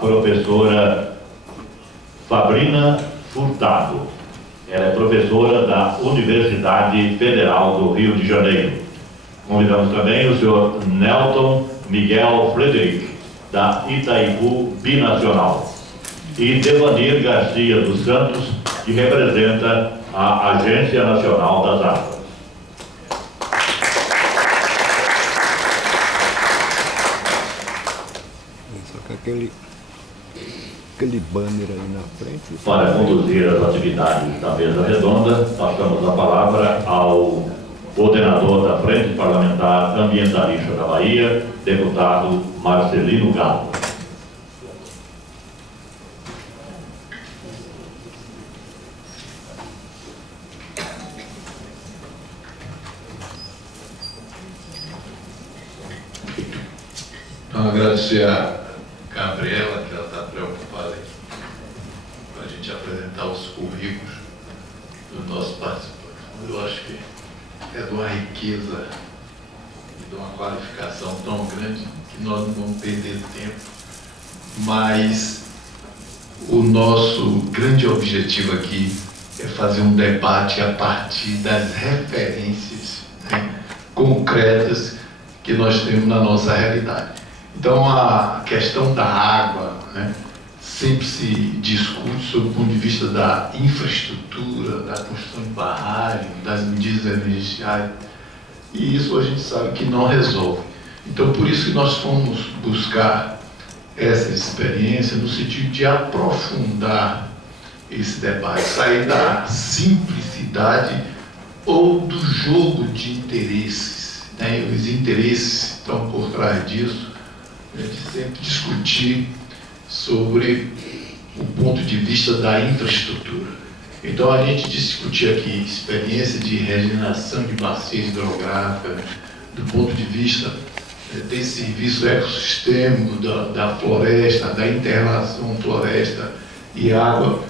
professora Fabrina Furtado. Ela é professora da Universidade Federal do Rio de Janeiro. Convidamos também o senhor Nelton Miguel Frederic, da Itaipu Binacional. E Devanir Garcia dos Santos, que representa a Agência Nacional das Águas. Só que aquele banner aí na frente. Para conduzir as atividades da mesa redonda, passamos a palavra ao coordenador da Frente Parlamentar Ambientalista da Bahia, deputado Marcelino Galo. Então, agradecer a Gabriela, que ela está preocupada para a gente apresentar os currículos dos nossos participantes. Eu acho que é de uma riqueza e de uma qualificação tão grande que nós não vamos perder tempo, mas o nosso grande objetivo aqui é fazer um debate a partir das referências, né, concretas que nós temos na nossa realidade. Então, a questão da água, né, sempre se discute sob o ponto de vista da infraestrutura, da construção de barragem, das medidas emergenciais, e isso a gente sabe que não resolve. Então, por isso que nós fomos buscar essa experiência no sentido de aprofundar esse debate, sair da simplicidade ou do jogo de interesses, né? Os interesses estão por trás disso, de sempre discutir sobre o ponto de vista da infraestrutura. Então, a gente discutir aqui experiência de regeneração de bacias hidrográficas, do ponto de vista desse serviço ecossistêmico da floresta, da inter-relação floresta e água,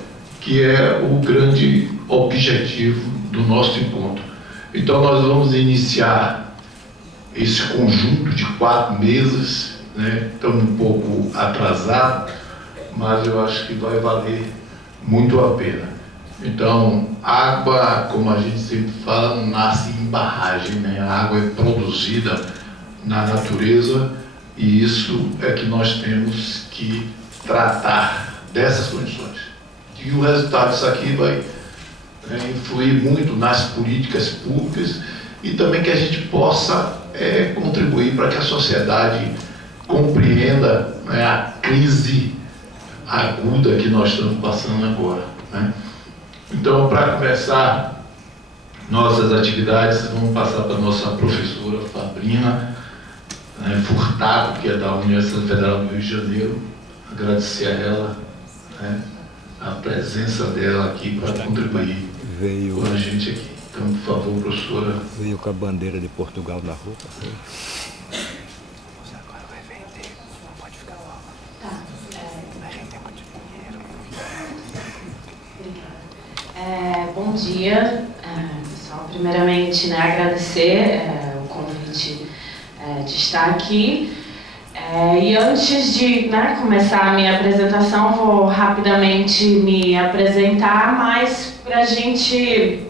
que é o grande objetivo do nosso encontro. Então, nós vamos iniciar esse conjunto de 4 mesas, né? Estamos um pouco atrasados, mas eu acho que vai valer muito a pena. Então, água, como a gente sempre fala, não nasce em barragem, né? A água é produzida na natureza e isso é que nós temos que tratar dessas condições. E o resultado disso aqui vai influir muito nas políticas públicas e também que a gente possa contribuir para que a sociedade compreenda, né, a crise aguda que nós estamos passando agora, né? Então, para começar nossas atividades, vamos passar para a nossa professora Fabrina Furtado, que é da Universidade Federal do Rio de Janeiro. Agradecer a ela, né, a presença dela aqui para contribuir com a gente aqui. Então, por favor, professora. Veio com a bandeira de Portugal na roupa. Bom dia, pessoal. Primeiramente, né, agradecer o convite de estar aqui. E antes de, né, começar a minha apresentação, vou rapidamente me apresentar, mas para a gente,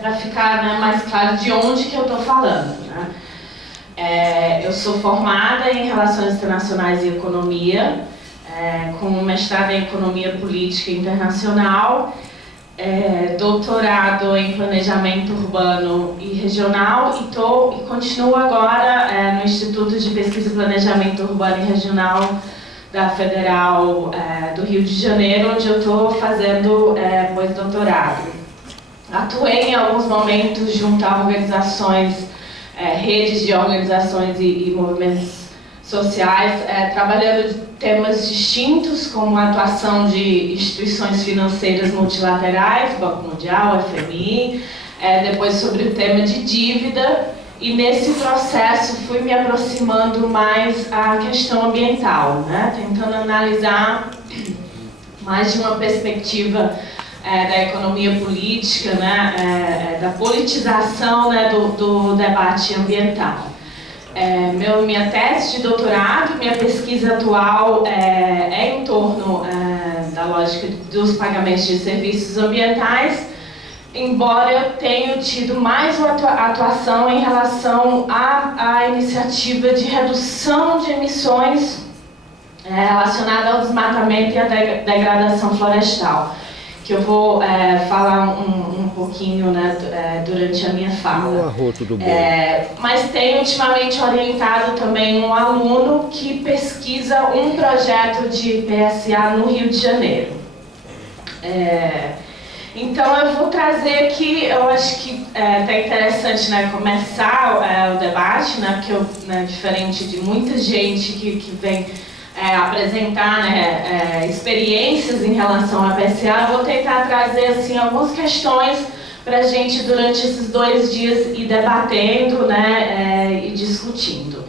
para ficar, né, mais claro de onde que eu estou falando, né? Eu sou formada em Relações Internacionais e Economia, com mestrado em Economia Política Internacional, doutorado em Planejamento Urbano e Regional e continuo agora no Instituto de Pesquisa e Planejamento Urbano e Regional da Federal do Rio de Janeiro, onde eu estou fazendo pós-doutorado. Atuei em alguns momentos junto a organizações, redes de organizações e movimentos sociais, trabalhando temas distintos, como a atuação de instituições financeiras multilaterais, Banco Mundial, FMI, depois sobre o tema de dívida, e nesse processo fui me aproximando mais à questão ambiental, né? Tentando analisar mais de uma perspectiva da economia política, né? Da politização, né, do debate ambiental. Minha tese de doutorado, minha pesquisa atual é em torno torno da lógica dos pagamentos de serviços ambientais, embora eu tenha tido mais uma atuação em relação à iniciativa de redução de emissões relacionada ao desmatamento e à degradação florestal, que eu vou falar um pouquinho, né, durante a minha fala. O arroto do boi. Mas tenho ultimamente orientado também um aluno que pesquisa um projeto de PSA no Rio de Janeiro. Então eu vou trazer aqui, eu acho que tá interessante, né, começar o debate, né, porque eu, né, diferente de muita gente que vem apresentar, né, experiências em relação à PSA, eu vou tentar trazer assim, algumas questões para a gente durante esses 2 dias ir debatendo, né, e discutindo.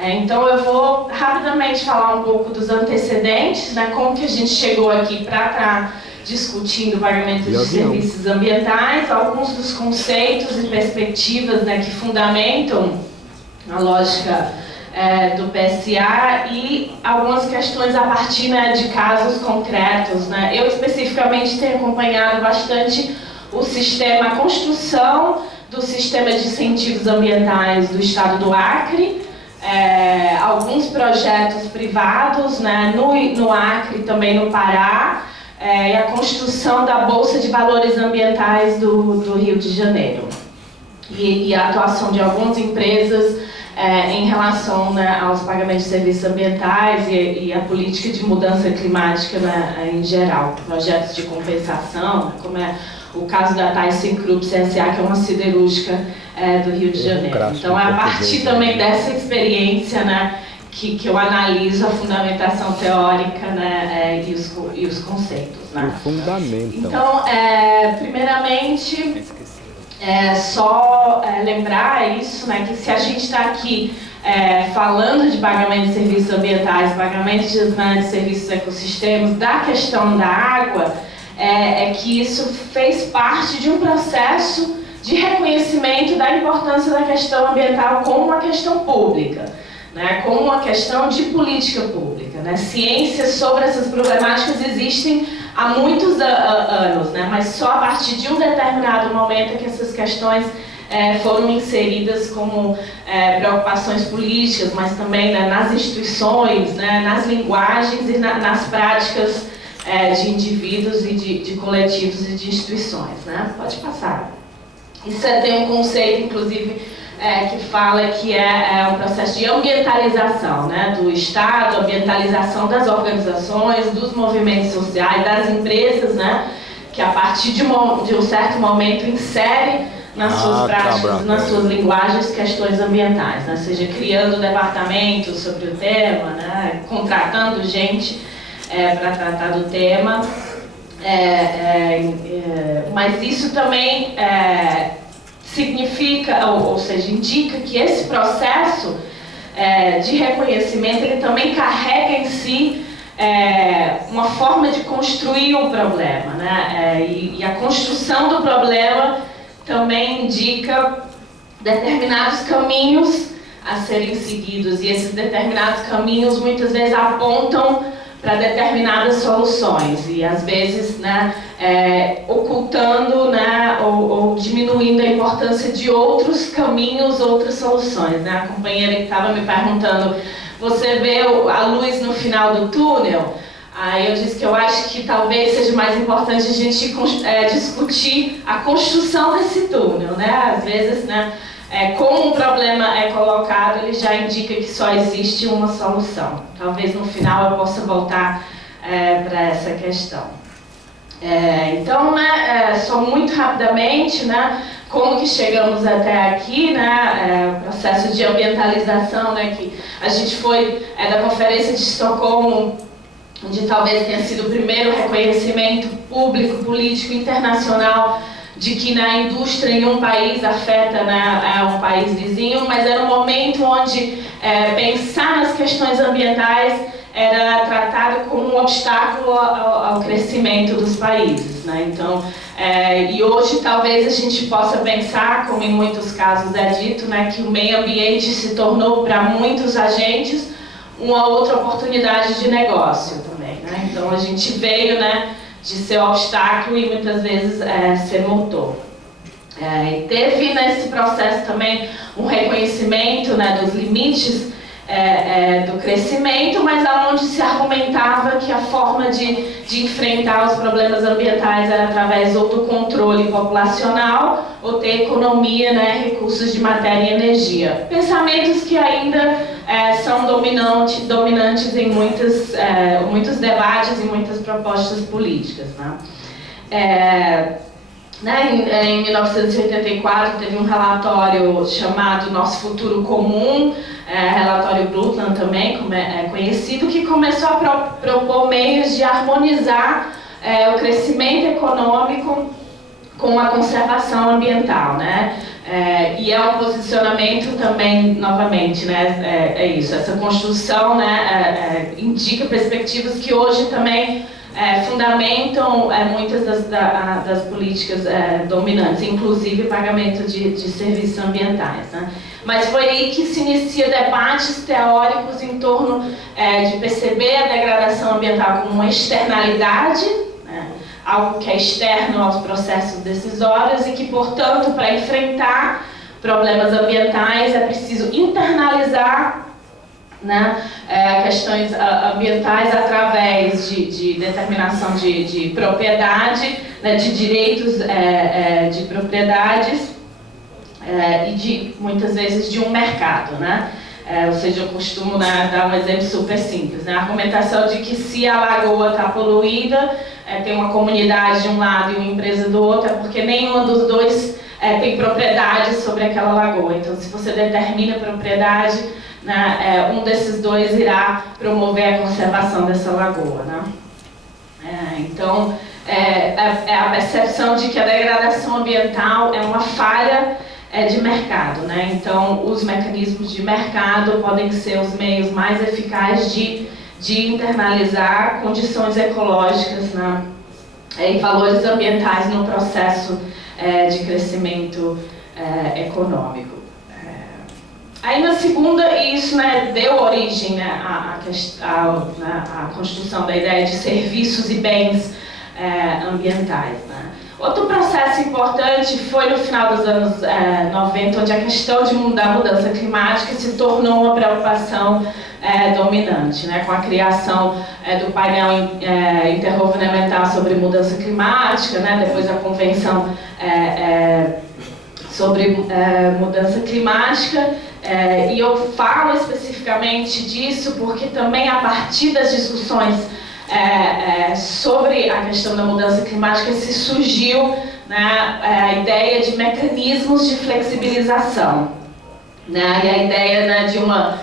Então eu vou rapidamente falar um pouco dos antecedentes, né, como que a gente chegou aqui para estar discutindo o pagamento de serviços ambientais, alguns dos conceitos e perspectivas, né, que fundamentam a lógica do PSA e algumas questões a partir, né, de casos concretos, né. Eu especificamente tenho acompanhado bastante a construção do sistema de incentivos ambientais do estado do Acre, alguns projetos privados, né, no Acre e também no Pará, e a construção da Bolsa de Valores Ambientais do Rio de Janeiro e a atuação de algumas empresas em relação, né, aos pagamentos de serviços ambientais e a política de mudança climática, né, em geral, projetos de compensação, como é o caso da ThyssenKrupp CSA, que é uma siderúrgica do Rio de Janeiro. Então é a partir também dessa experiência, né, que eu analiso a fundamentação teórica, né, e os conceitos. Né? O fundamento. Então, primeiramente, só lembrar isso, né, que se a gente está aqui falando de pagamento de serviços ambientais, pagamento de serviços ecossistemas, da questão da água, que isso fez parte de um processo de reconhecimento da importância da questão ambiental como uma questão pública, né, como uma questão de política pública. Né? Ciências sobre essas problemáticas existem há muitos anos, né, mas só a partir de um determinado momento é que essas questões foram inseridas como preocupações políticas, mas também, né, nas instituições, né, nas linguagens e nas práticas de indivíduos e de coletivos e de instituições. Né? Pode passar. Isso tem um conceito, inclusive, que fala que é um processo de ambientalização, né, do Estado, ambientalização das organizações, dos movimentos sociais, das empresas, né, que a partir de um certo momento insere nas suas práticas, nas suas linguagens, questões ambientais, né, seja criando departamentos sobre o tema, né, contratando gente para tratar do tema, mas isso também significa, ou seja, indica que esse processo de reconhecimento, ele também carrega em si uma forma de construir um problema, né? E a construção do problema também indica determinados caminhos a serem seguidos, e esses determinados caminhos muitas vezes apontam para determinadas soluções e às vezes, né, ocultando, né, ou diminuindo a importância de outros caminhos, outras soluções. Né? A companheira que estava me perguntando, você vê a luz no final do túnel? Aí eu disse que eu acho que talvez seja mais importante a gente discutir a construção desse túnel. Né? Às vezes, né, como um problema é colocado, ele já indica que só existe uma solução. Talvez no final eu possa voltar para essa questão. Então, né, só muito rapidamente, né, como que chegamos até aqui, né, o processo de ambientalização, né, que a gente foi da Conferência de Estocolmo, onde talvez tenha sido o primeiro reconhecimento público, político, internacional, de que na indústria em um país afeta, né, um país vizinho, mas era um momento onde pensar nas questões ambientais era tratado como um obstáculo ao crescimento dos países. Né? Então, e hoje talvez a gente possa pensar, como em muitos casos é dito, né, que o meio ambiente se tornou para muitos agentes uma outra oportunidade de negócio também. Né? né? Então a gente veio, né, de ser obstáculo e muitas vezes ser motor. E teve nesse processo também um reconhecimento, né, dos limites do crescimento, mas aonde se argumentava que a forma de enfrentar os problemas ambientais era através ou do controle populacional ou ter economia, né, recursos de matéria e energia. Pensamentos que ainda são dominantes em muitos debates e muitas propostas políticas, né? Em 1984 teve um relatório chamado Nosso Futuro Comum, relatório Brundtland também, como é conhecido, que começou a propor meios de harmonizar o crescimento econômico com a conservação ambiental, né? E é um posicionamento também, novamente, né? É isso, essa construção, né, indica perspectivas que hoje também fundamentam muitas das políticas dominantes, inclusive pagamento de serviços ambientais, né? Mas foi aí que se inicia debates teóricos em torno de perceber a degradação ambiental como uma externalidade, né? Algo que é externo aos processos decisórios e que, portanto, para enfrentar problemas ambientais é preciso internalizar, né, questões ambientais através de determinação de propriedade, né, de direitos de propriedades e muitas vezes de um mercado, né? Ou seja, eu costumo, né, dar um exemplo super simples, né? A argumentação de que se a lagoa está poluída, tem uma comunidade de um lado e uma empresa do outro, é porque nenhuma dos dois tem propriedade sobre aquela lagoa. Então, se você determina propriedade, né, um desses dois irá promover a conservação dessa lagoa, né? Então, a percepção de que a degradação ambiental é uma falha de mercado, né? Então, os mecanismos de mercado podem ser os meios mais eficazes de internalizar condições ecológicas, né, e valores ambientais no processo de crescimento econômico. Aí na segunda, isso, né, deu origem, né, à construção da ideia de serviços e bens ambientais, né? Outro processo importante foi no final dos anos 90, onde a questão da mudança climática se tornou uma preocupação dominante, né, com a criação do painel intergovernamental sobre mudança climática, né, depois a Convenção sobre mudança climática, e eu falo especificamente disso porque também a partir das discussões sobre a questão da mudança climática se surgiu, né, a ideia de mecanismos de flexibilização, né, e a ideia, né, de uma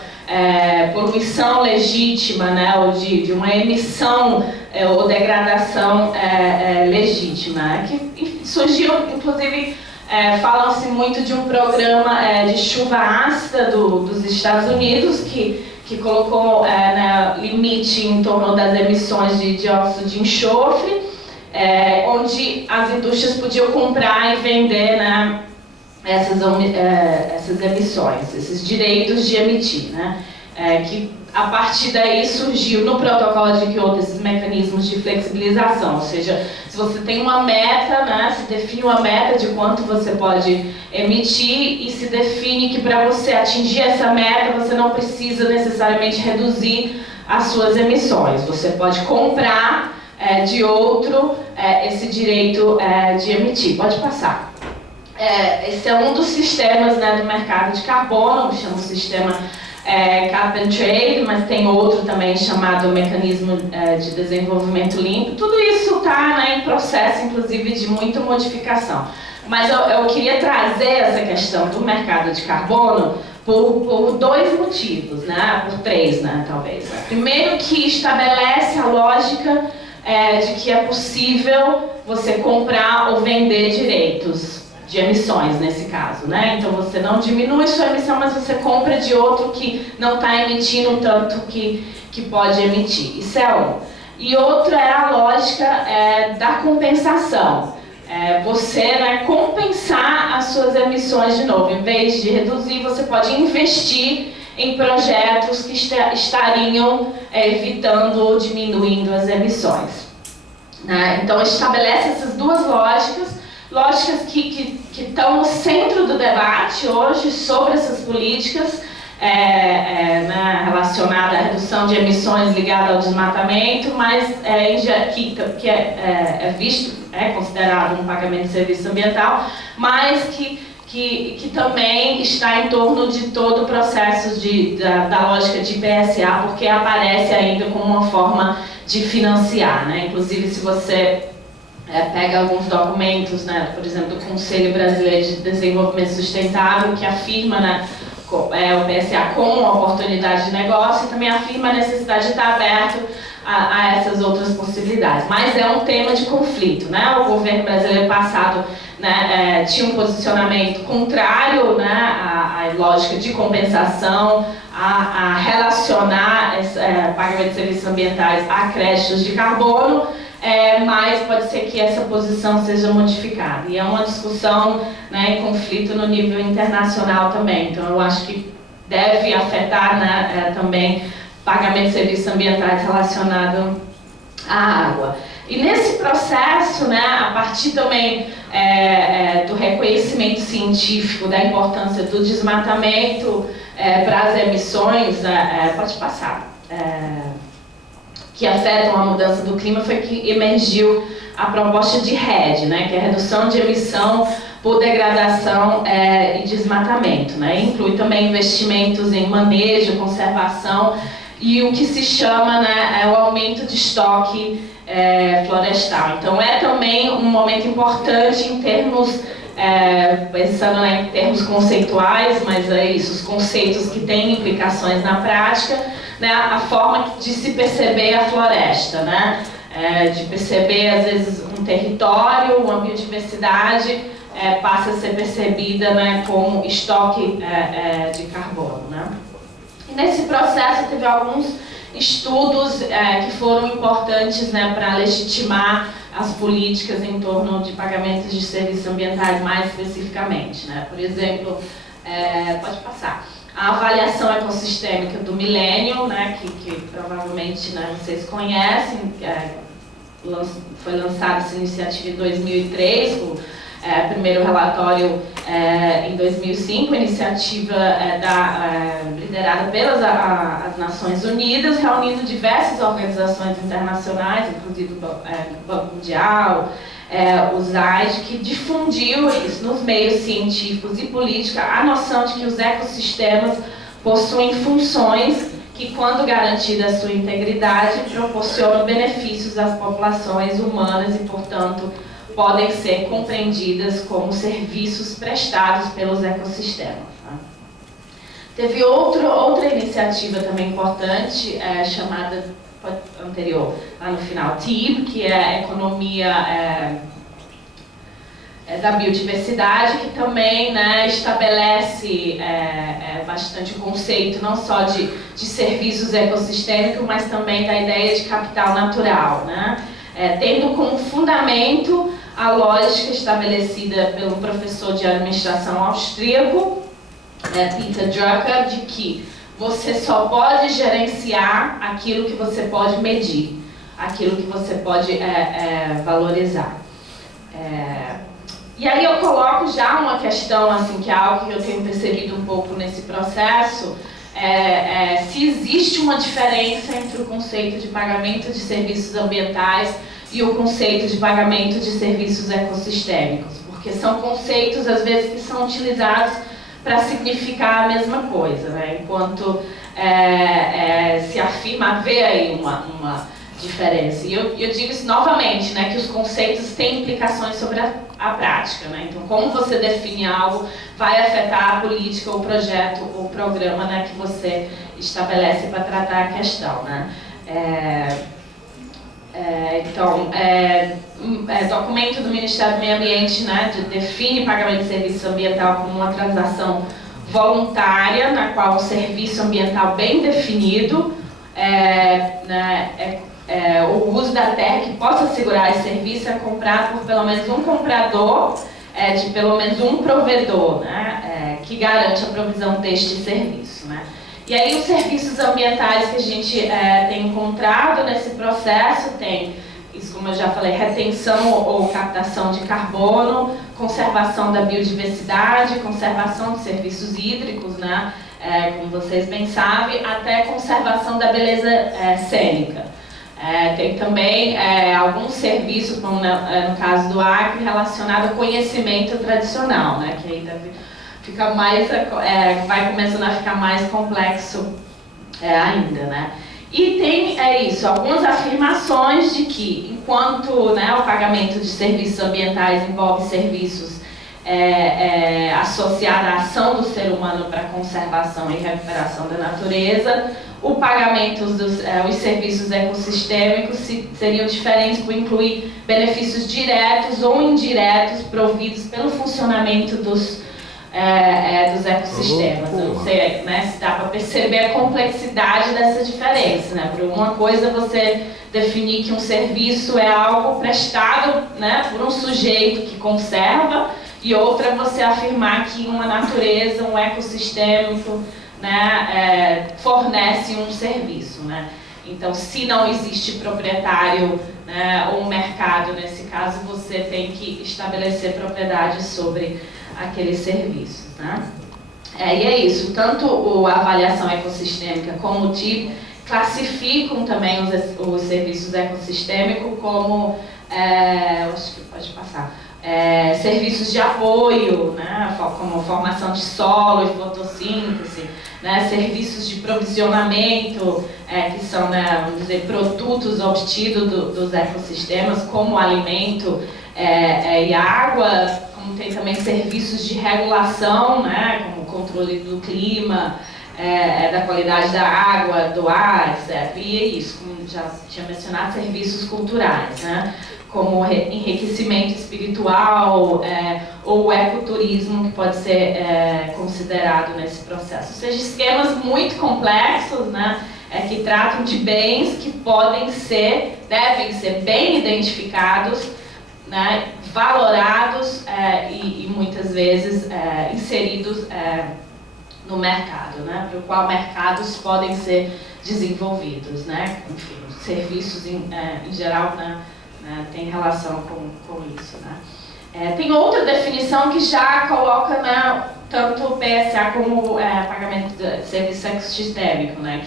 poluição legítima, né, ou de uma emissão ou degradação legítima, que surgiu, inclusive, falam-se muito de um programa de chuva ácida dos Estados Unidos que colocou limite em torno das emissões de dióxido de enxofre, onde as indústrias podiam comprar e vender, né, essas emissões, esses direitos de emitir, né, que a partir daí surgiu no protocolo de Kyoto esses mecanismos de flexibilização, ou seja, se você tem uma meta, né, se define uma meta de quanto você pode emitir e se define que para você atingir essa meta você não precisa necessariamente reduzir as suas emissões, você pode comprar de outro esse direito de emitir. Pode passar. Esse é um dos sistemas, né, do mercado de carbono, chama o sistema Cap and Trade, mas tem outro também chamado Mecanismo de Desenvolvimento Limpo. Tudo isso está, né, em processo, inclusive, de muita modificação. Mas eu queria trazer essa questão do mercado de carbono por dois motivos, né, por três, né, talvez. Primeiro, que estabelece a lógica de que é possível você comprar ou vender direitos de emissões, nesse caso, né? Então você não diminui sua emissão, mas você compra de outro que não está emitindo tanto que pode emitir. Isso é um. E outro é a lógica da compensação. Você, né, compensar as suas emissões de novo. Em vez de reduzir, você pode investir em projetos que estariam evitando ou diminuindo as emissões. Né? Então, estabelece essas duas lógicas que estão no centro do debate hoje sobre essas políticas né, relacionadas à redução de emissões ligada ao desmatamento, mas que é visto, é considerado um pagamento de serviço ambiental, mas que também está em torno de todo o processo da lógica de PSA, porque aparece ainda como uma forma de financiar, né? Inclusive, se você pega alguns documentos, né, por exemplo, do Conselho Brasileiro de Desenvolvimento Sustentável, que afirma, né, o PSA como uma oportunidade de negócio, e também afirma a necessidade de estar aberto a essas outras possibilidades. Mas é um tema de conflito, né? O governo brasileiro passado, né, tinha um posicionamento contrário, né, à lógica de compensação, a relacionar pagamento de serviços ambientais a créditos de carbono, mas pode ser que essa posição seja modificada. E é uma discussão, né, em conflito no nível internacional também. Então, eu acho que deve afetar, né, também pagamento de serviços ambientais relacionado à água. E nesse processo, né, a partir também do reconhecimento científico da importância do desmatamento para as emissões, pode passar, que afetam a mudança do clima, foi que emergiu a proposta de REDD, né, que é a redução de emissão por degradação e desmatamento, né, inclui também investimentos em manejo, conservação e o que se chama, né, o aumento de estoque florestal. Então é também um momento importante em termos, pensando, né, em termos conceituais, mas é isso, os conceitos que têm implicações na prática, né, a forma de se perceber a floresta, né, de perceber às vezes um território, uma biodiversidade, passa a ser percebida, né, como estoque de carbono, né. E nesse processo teve alguns estudos que foram importantes, né, para legitimar as políticas em torno de pagamentos de serviços ambientais mais especificamente, né. Por exemplo, pode passar, a avaliação ecossistêmica do milênio, né, que provavelmente, né, vocês conhecem, foi lançada essa iniciativa em 2003, primeiro relatório em 2005, iniciativa liderada pelas as Nações Unidas, reunindo diversas organizações internacionais, inclusive o Banco Mundial, o ZAID, que difundiu isso nos meios científicos e políticos, a noção de que os ecossistemas possuem funções que, quando garantida a sua integridade, proporcionam benefícios às populações humanas e, portanto, podem ser compreendidas como serviços prestados pelos ecossistemas. Tá? Teve outra iniciativa também importante, chamada, anterior, lá no final, TEEB, que é a economia da biodiversidade, que também, né, estabelece bastante o conceito não só de serviços ecossistêmicos, mas também da ideia de capital natural, né? Tendo como fundamento a lógica estabelecida pelo professor de administração austríaco, Peter Drucker, de que você só pode gerenciar aquilo que você pode medir, aquilo que você pode valorizar. E aí eu coloco já uma questão, assim, que é algo que eu tenho percebido um pouco nesse processo, se existe uma diferença entre o conceito de pagamento de serviços ambientais e o conceito de pagamento de serviços ecossistêmicos, porque são conceitos, às vezes, que são utilizados para significar a mesma coisa, né? Enquanto se afirma haver aí uma diferença. E eu digo isso novamente, né, que os conceitos têm implicações sobre a prática, né? Então, como você define algo vai afetar a política, o projeto, o programa, né, que você estabelece para tratar a questão, né? Documento do Ministério do Meio Ambiente, né, define pagamento de serviço ambiental como uma transação voluntária, na qual o serviço ambiental bem definido, o uso da terra que possa assegurar esse serviço é comprado por pelo menos um comprador, de pelo menos um provedor, né, que garante a provisão deste serviço, né. E aí os serviços ambientais que a gente tem encontrado nesse processo tem, isso como eu já falei, retenção ou captação de carbono, conservação da biodiversidade, conservação de serviços hídricos, né? Como vocês bem sabem, até conservação da beleza cênica. Tem também alguns serviços, como no caso do Acre, relacionado ao conhecimento tradicional, né? Que ainda fica mais, vai começando a ficar mais complexo ainda, né? E tem isso, algumas afirmações de que, enquanto, né, o pagamento de serviços ambientais envolve serviços associados à ação do ser humano para a conservação e recuperação da natureza, o pagamento os serviços ecossistêmicos seriam diferentes por incluir benefícios diretos ou indiretos providos pelo funcionamento dos ecossistemas. Eu não sei, né, se dá para perceber a complexidade dessa diferença, né? Por uma coisa você definir que um serviço é algo prestado, né, por um sujeito que conserva, e outra você afirmar que uma natureza, um ecossistêmico, né, fornece um serviço, né? Então, se não existe proprietário, né, ou mercado, nesse caso, você tem que estabelecer propriedade sobre aqueles serviços, né? E é isso, tanto a avaliação ecossistêmica como o TIP classificam também os serviços ecossistêmicos como, acho que pode passar, serviços de apoio, né, como formação de solo e fotossíntese, né, serviços de provisionamento, que são, né, vamos dizer, produtos obtidos dos ecossistemas, como alimento e água, como tem também serviços de regulação, né, como controle do clima, da qualidade da água, do ar, etc. E é isso, como já tinha mencionado, serviços culturais, né, como enriquecimento espiritual ou ecoturismo, que pode ser considerado nesse processo. Ou seja, esquemas muito complexos, né, que tratam de bens que devem ser bem identificados, né, valorados e muitas vezes inseridos no mercado, né, para o qual mercados podem ser desenvolvidos, né, enfim, os serviços em geral, né, tem relação com isso, né. Tem outra definição que já coloca, né, tanto o PSA como o pagamento de serviço ecossistêmico, né,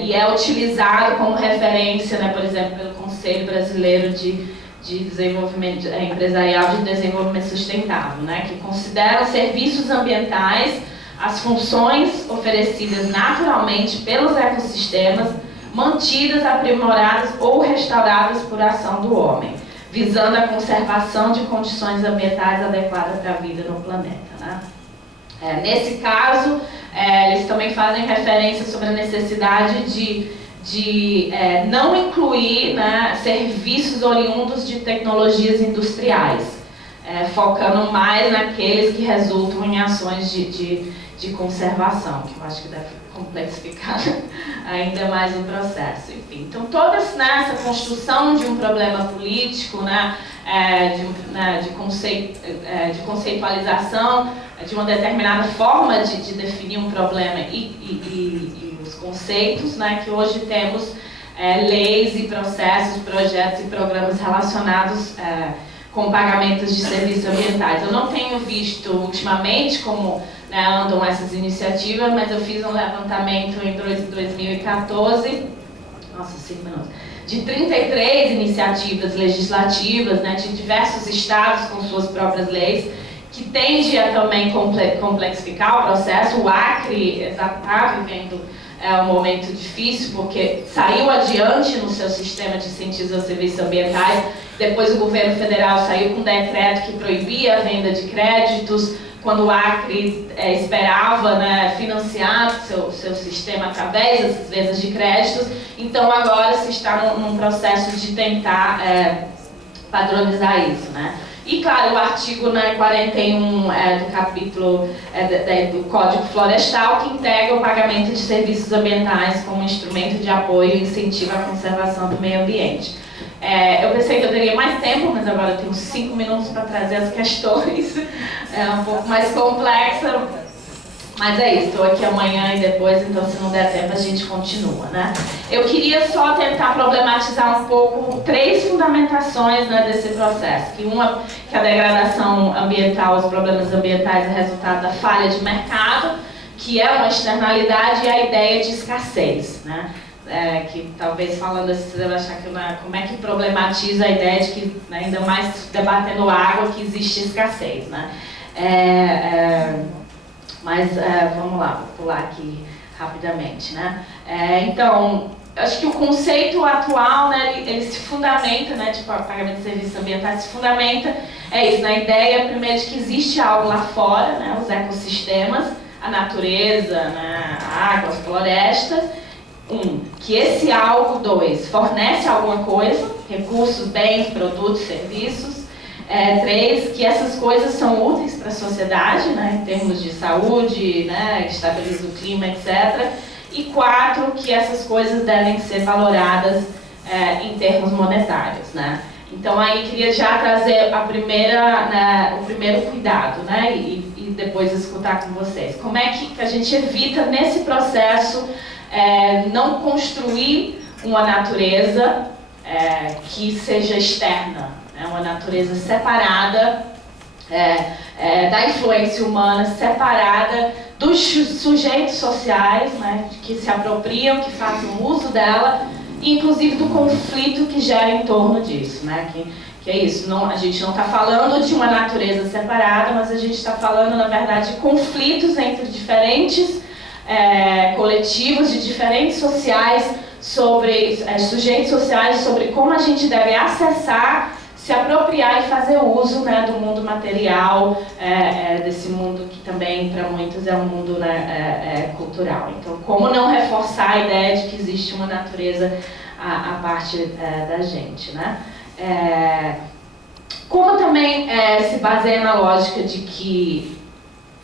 e é utilizado como referência, né, por exemplo, pelo Conselho Brasileiro de Desenvolvimento Empresarial de Desenvolvimento Sustentável, né, que considera os serviços ambientais as funções oferecidas naturalmente pelos ecossistemas, mantidas, aprimoradas ou restauradas por ação do homem, visando a conservação de condições ambientais adequadas para a vida no planeta, né. Nesse caso, eles também fazem referência sobre a necessidade de não incluir, né, serviços oriundos de tecnologias industriais, focando mais naqueles que resultam em ações de conservação, que eu acho que deve complexificar ainda mais o processo. Enfim, então toda essa construção de um problema político, né, de conceitualização de uma determinada forma de definir um problema e os conceitos, né, que hoje temos leis e processos, projetos e programas relacionados com pagamentos de serviços ambientais. Eu não tenho visto ultimamente como, né, andam essas iniciativas, mas eu fiz um levantamento em 2014, nossa, 5 minutos, de 33 iniciativas legislativas, né, de diversos estados com suas próprias leis, que tende a também complexificar o processo. O Acre está vivendo um momento difícil, porque saiu adiante no seu sistema de incentivo aos serviços ambientais. Depois o governo federal saiu com um decreto que proibia a venda de créditos, quando o Acre esperava, né, financiar seu sistema através dessas vendas de créditos. Então agora se está num processo de tentar padronizar isso, né? E claro, o artigo, né, 41 do capítulo do Código Florestal, que integra o pagamento de serviços ambientais como instrumento de apoio e incentivo à conservação do meio ambiente. Eu pensei que eu teria mais tempo, mas agora eu tenho 5 minutos para trazer as questões. É um pouco mais complexa, Mas é isso, estou aqui amanhã e depois, então se não der tempo a gente continua, né? Eu queria só tentar problematizar um pouco 3 fundamentações, né, desse processo. Que a degradação ambiental, os problemas ambientais é resultado da falha de mercado, que é uma externalidade, e a ideia de escassez, né? Que talvez falando assim, você vai achar que como é que problematiza a ideia de que, né, ainda mais debatendo água, que existe escassez, né? Mas vamos lá, vou pular aqui rapidamente, né? Então, acho que o conceito atual, né, ele se fundamenta, né, tipo, o pagamento de serviços ambientais se fundamenta, isso, na ideia, primeiro, de que existe algo lá fora, né, os ecossistemas, a natureza, né, a água, as florestas. Que esse algo, 2, fornece alguma coisa, recursos, bens, produtos, serviços. 3, que essas coisas são úteis para a sociedade, né, em termos de saúde, né, estabiliza o clima, etc. E 4, que essas coisas devem ser valoradas em termos monetários, né. Então aí queria já trazer a o primeiro cuidado, né, e depois escutar com vocês. Como é que a gente evita nesse processo não construir uma natureza que seja externa, uma natureza separada da influência humana, separada dos sujeitos sociais, né, que se apropriam, que fazem uso dela, e inclusive do conflito que gera em torno disso, né, que é isso, a gente não está falando de uma natureza separada, mas a gente está falando, na verdade, de conflitos entre diferentes coletivos, de diferentes sociais, sobre sujeitos sociais, sobre como a gente deve acessar, se apropriar e fazer uso, né, do mundo material, desse mundo que também para muitos é um mundo, né, cultural. Então, como não reforçar a ideia de que existe uma natureza a parte da gente, né? Como também se baseia na lógica de que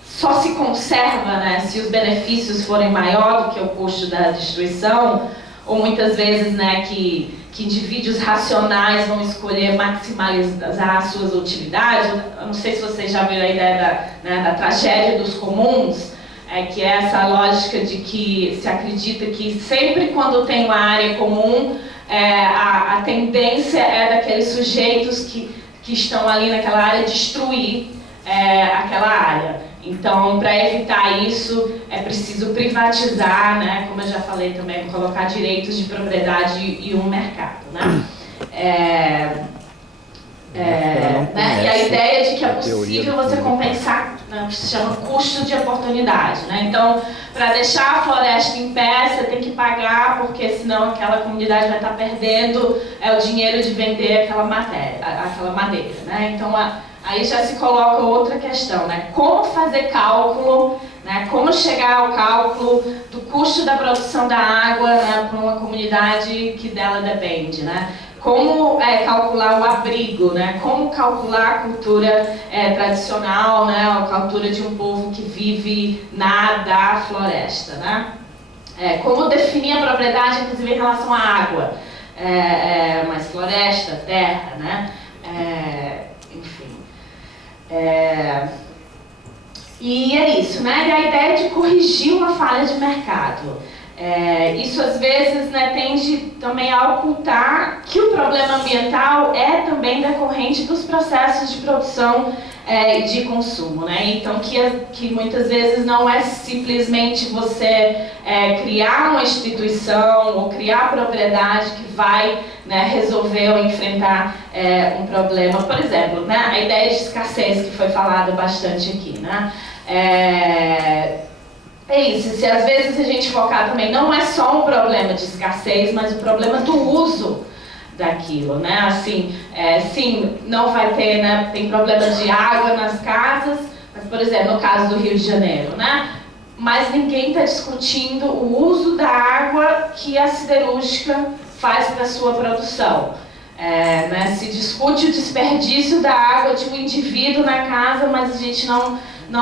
só se conserva, né, se os benefícios forem maior do que o custo da destruição, ou muitas vezes, né, que indivíduos racionais vão escolher maximizar as suas utilidades. Eu não sei se vocês já viram a ideia da tragédia dos comuns, que é essa lógica de que se acredita que sempre quando tem uma área comum, a tendência é daqueles sujeitos que estão ali naquela área destruir aquela área. Então, para evitar isso, é preciso privatizar, né, como eu já falei também, colocar direitos de propriedade e um mercado, né? E a ideia de que é possível você compensar, né, o que se chama custo de oportunidade, né? Então, para deixar a floresta em pé, você tem que pagar, porque senão aquela comunidade vai estar perdendo o dinheiro de vender aquela madeira, né? Então, aí já se coloca outra questão, né? Como fazer cálculo, né? Como chegar ao cálculo do custo da produção da água, né, para uma comunidade que dela depende, né? Como calcular o abrigo, né? Como calcular a cultura tradicional, né? A cultura de um povo que vive da floresta, né? Como definir a propriedade, inclusive em relação à água, mas floresta, terra, né? Enfim. E é isso, né? E a ideia de corrigir uma falha de mercado. Isso às vezes, né, tende também a ocultar que o problema ambiental é também decorrente dos processos de produção e de consumo, né? Então que muitas vezes não é simplesmente você criar uma instituição ou criar propriedade que vai, né, resolver ou enfrentar um problema. Por exemplo, né, a ideia de escassez que foi falada bastante aqui, né? Isso, se às vezes a gente focar também, não é só um problema de escassez, mas o problema do uso daquilo, né? Assim, sim, não vai ter, né? Tem problema de água nas casas, mas, por exemplo, no caso do Rio de Janeiro, né? Mas ninguém está discutindo o uso da água que a siderúrgica faz para a sua produção. Né? Se discute o desperdício da água de um indivíduo na casa, mas a gente não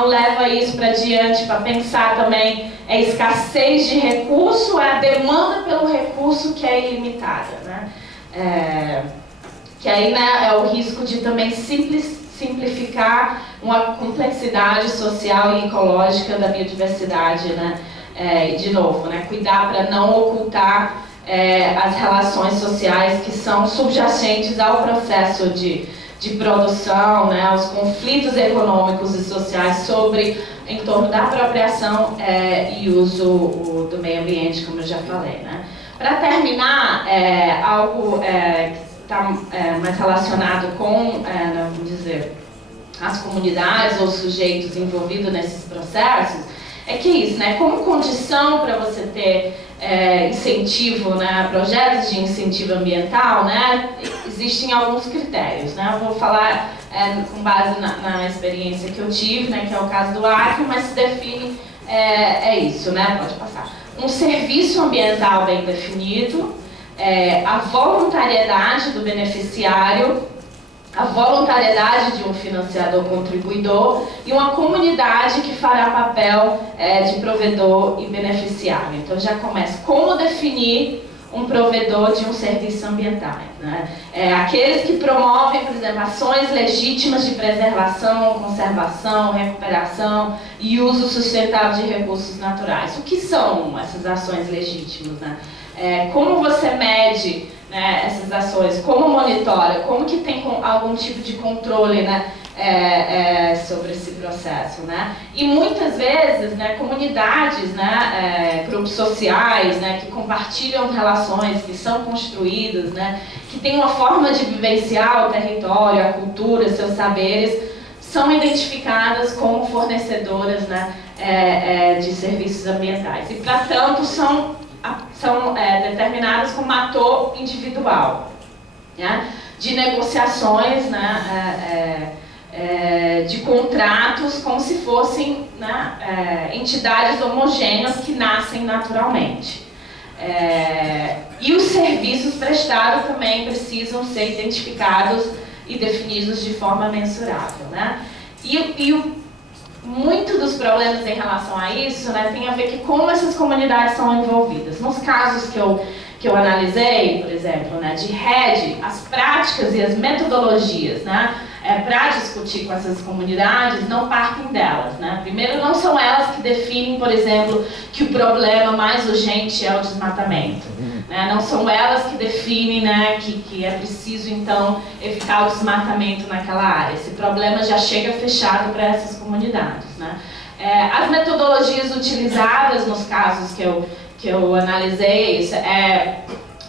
leva isso para diante para pensar também a escassez de recurso, a demanda pelo recurso que é ilimitada, né? Que aí, né, é o risco de também simplificar uma complexidade social e ecológica da biodiversidade, né? De novo, né? Cuidar para não ocultar as relações sociais que são subjacentes ao processo de produção, né? Os conflitos econômicos e sociais em torno da apropriação e uso do meio ambiente, como eu já falei, né? Para terminar, algo que está mais relacionado com, vamos dizer, as comunidades ou sujeitos envolvidos nesses processos, é que isso, né? Como condição para você ter incentivo, né? Projetos de incentivo ambiental, né? Existem alguns critérios, né? Eu vou falar com base na experiência que eu tive, né? Que é o caso do Acre, mas se define, isso, né? Pode passar. Um serviço ambiental bem definido, a voluntariedade do beneficiário, a voluntariedade de um financiador contribuidor e uma comunidade que fará papel de provedor e beneficiário. Então já começa como definir um provedor de um serviço ambiental, né? Aqueles que promovem, por exemplo, ações legítimas de preservação, conservação, recuperação e uso sustentável de recursos naturais. O que são essas ações legítimas, né? Como você mede, né, essas ações, como monitora, como que tem algum tipo de controle, né, sobre esse processo, né? E muitas vezes, né, comunidades, né, grupos sociais, né, que compartilham relações, que são construídas, né, que têm uma forma de vivenciar o território, a cultura, seus saberes, são identificadas como fornecedoras, né, de serviços ambientais e, para tanto, são determinadas como ator individual, né, de negociações, né, de contratos como se fossem, né, entidades homogêneas que nascem naturalmente. E os serviços prestados também precisam ser identificados e definidos de forma mensurável, né? Muito dos problemas em relação a isso, né, tem a ver com como essas comunidades são envolvidas. Nos casos que eu analisei, por exemplo, né, de rede, as práticas e as metodologias, né, para discutir com essas comunidades não partem delas, né? Primeiro, não são elas que definem, por exemplo, que o problema mais urgente é o desmatamento, né? Não são elas que definem, né, que é preciso, então, evitar o desmatamento naquela área. Esse problema já chega fechado para essas comunidades, né? As metodologias utilizadas nos casos que eu analisei, isso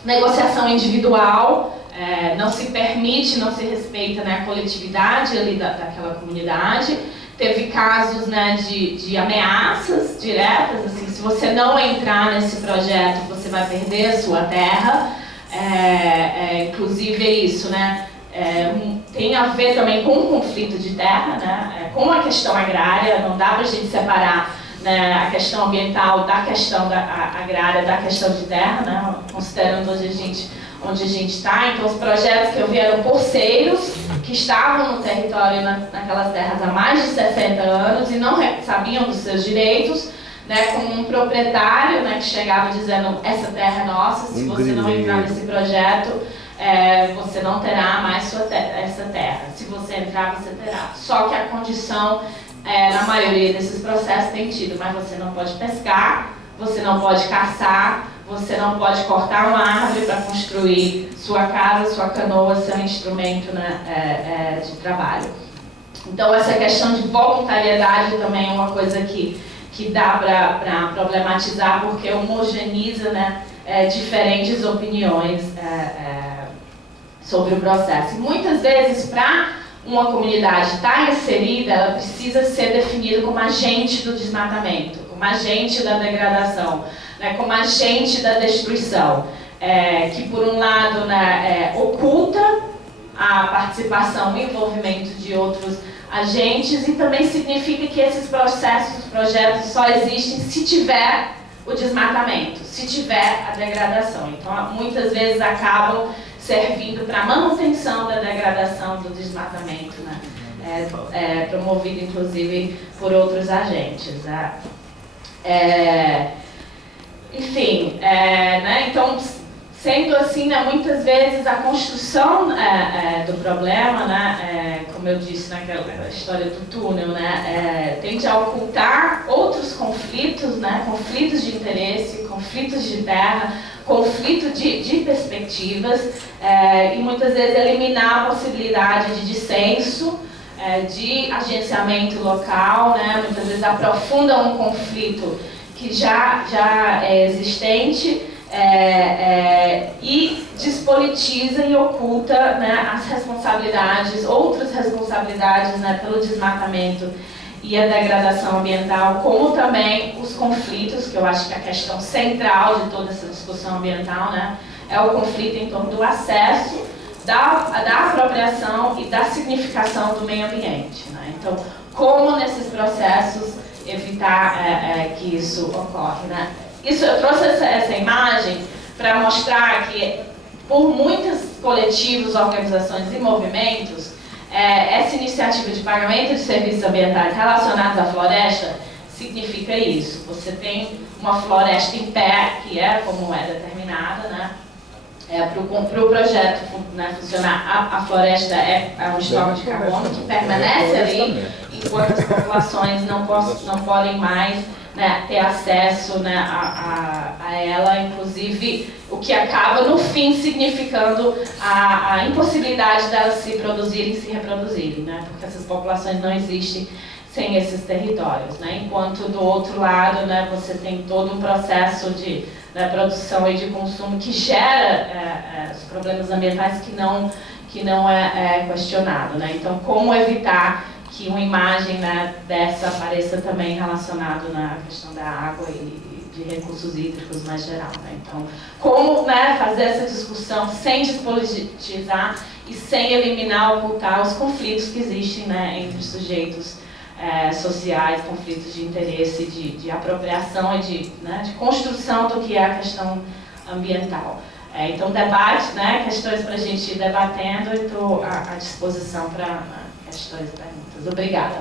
negociação individual, não se permite, não se respeita, né, a coletividade ali daquela comunidade. Teve casos, né, de ameaças diretas, assim, se você não entrar nesse projeto, você vai perder a sua terra. Inclusive isso, né, tem a ver também com o conflito de terra, né, com a questão agrária. Não dá para a gente separar, né, a questão ambiental da questão agrária da questão de terra, né, considerando onde a gente está. Então, os projetos que eu vi eram porceiros que estavam no território, naquelas terras há mais de 60 anos e não sabiam dos seus direitos, né, com um proprietário, né, que chegava dizendo: essa terra é nossa, se você não entrar nesse projeto, você não terá mais essa terra. Se você entrar, você terá. Só que a condição, na maioria desses processos, tem tido: mas você não pode pescar, você não pode caçar, você não pode cortar uma árvore para construir sua casa, sua canoa, seu instrumento, né, de trabalho. Então, essa questão de voluntariedade também é uma coisa que dá para problematizar, porque homogeneiza, né, diferentes opiniões sobre o processo. E muitas vezes, para uma comunidade estar inserida, ela precisa ser definida como agente do desmatamento, como agente da degradação, né, como agente da destruição, que por um lado, né, oculta a participação e envolvimento de outros agentes, e também significa que esses projetos só existem se tiver o desmatamento, se tiver a degradação. Então, muitas vezes acabam servindo para a manutenção da degradação, do desmatamento, né, promovido inclusive por outros agentes, né. Enfim, né, então, Sendo assim, né, muitas vezes a construção do problema, né, como eu disse naquela história do túnel, né, tende a ocultar outros conflitos, né, conflitos de interesse, conflitos de terra, conflito de perspectivas, e muitas vezes eliminar a possibilidade de dissenso, de agenciamento local, né, muitas vezes aprofunda um conflito que já é existente, e despolitiza e oculta, né, as responsabilidades, outras responsabilidades, né, pelo desmatamento e a degradação ambiental, como também os conflitos, que eu acho que a questão central de toda essa discussão ambiental, né, é o conflito em torno do acesso, da apropriação e da significação do meio ambiente, né? Então, como nesses processos evitar que isso ocorre, né? Eu trouxe essa imagem para mostrar que, por muitos coletivos, organizações e movimentos, essa iniciativa de pagamento de serviços ambientais relacionados à floresta significa isso. Você tem uma floresta em pé, que é como é determinada, né? Para o projeto, né, funcionar, a floresta é um estoque de carbono que permanece ali, enquanto as populações não podem mais, né, ter acesso, né, a ela, inclusive o que acaba no fim significando a impossibilidade delas se produzirem e se reproduzirem, né, porque essas populações não existem sem esses territórios, né, enquanto do outro lado, né, você tem todo um processo de produção e de consumo que gera os problemas ambientais que não é questionado, né, então como evitar que uma imagem, né, dessa apareça também relacionado na questão da água e de recursos hídricos mais geral, né? Então, como, né, fazer essa discussão sem despolitizar e sem eliminar, ocultar os conflitos que existem, né, entre sujeitos sociais, conflitos de interesse, de apropriação e de construção do que é a questão ambiental. Então, debate, né, questões para a gente ir debatendo, e estou à disposição para questões e perguntas. Obrigada.